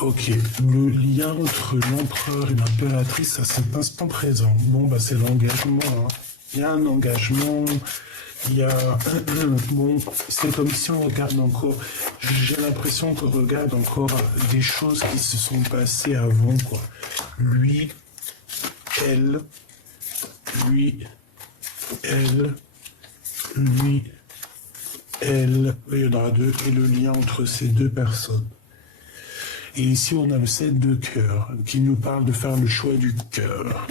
Ok, le lien entre l'empereur et l'impératrice, ça c'est l'instant présent. Bon, bah c'est l'engagement. Hein. Il y a un engagement, il y a... Bon, c'est comme si on regarde encore... J'ai l'impression qu'on regarde encore des choses qui se sont passées avant, quoi. Lui, elle, lui, elle, lui, elle... Il y en aura deux, et le lien entre ces deux personnes. Et ici, on a le 7 de cœur, qui nous parle de faire le choix du cœur.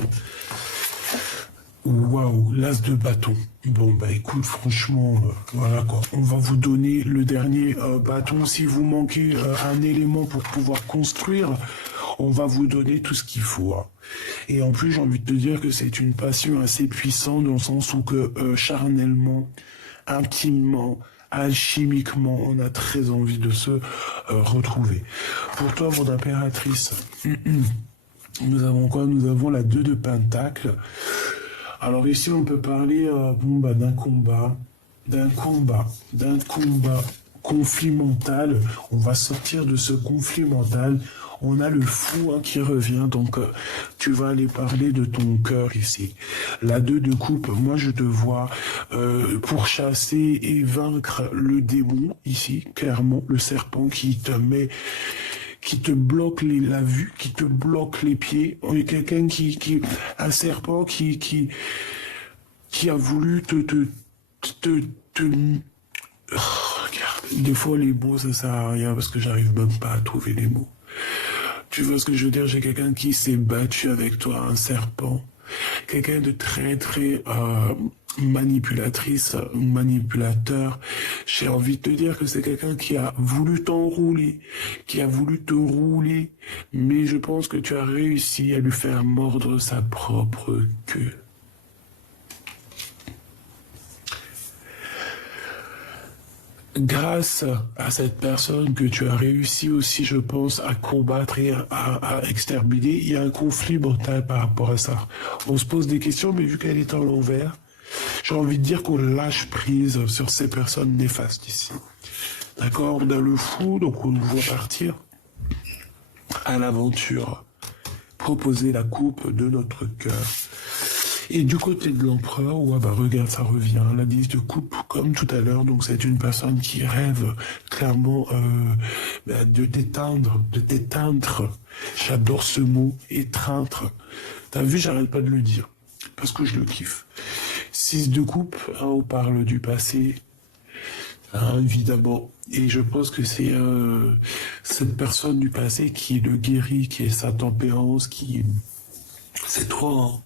Waouh, l'as de bâton. Bon, bah écoute, franchement, voilà quoi. On va vous donner le dernier bâton. Si vous manquez un élément pour pouvoir construire, on va vous donner tout ce qu'il faut. Hein. Et en plus, j'ai envie de te dire que c'est une passion assez puissante, dans le sens où que charnellement, intimement, alchimiquement, on a très envie de se retrouver. Pour toi, mon impératrice, nous avons quoi? Nous avons la 2 de Pentacle. Alors ici, on peut parler bon, bah, d'un combat conflit mental. On va sortir de ce conflit mental. On a le fou hein, qui revient, donc tu vas aller parler de ton cœur ici. La 2 de coupe, moi je te vois pourchasser et vaincre le démon ici, clairement, le serpent qui te met... qui te bloque la vue, qui te bloque les pieds. On est quelqu'un un serpent qui a voulu Oh, regarde, des fois les mots ça sert à rien parce que j'arrive même pas à trouver les mots. Tu vois ce que je veux dire? J'ai quelqu'un qui s'est battu avec toi, un serpent. Quelqu'un de très très manipulatrice, manipulateur. J'ai envie de te dire que c'est quelqu'un qui a voulu t'enrouler, qui a voulu te rouler, mais je pense que tu as réussi à lui faire mordre sa propre queue. Grâce à cette personne que tu as réussi aussi, je pense, à combattre et à exterminer, il y a un conflit mental par rapport à ça. On se pose des questions, mais vu qu'elle est en l'envers, j'ai envie de dire qu'on lâche prise sur ces personnes néfastes ici. D'accord? On a le fou, donc on nous voit partir à l'aventure, proposer la coupe de notre cœur. Et du côté de l'empereur, ouais, bah regarde, ça revient. La 10 de coupe, comme tout à l'heure, donc c'est une personne qui rêve clairement de t'éteindre, de t'éteindre. J'adore ce mot, étreindre. T'as vu, j'arrête pas de le dire, parce que je le kiffe. 6 de coupe, hein, on parle du passé, hein, évidemment. Et je pense que c'est cette personne du passé qui le guérit, qui est sa tempérance, qui... C'est toi, hein.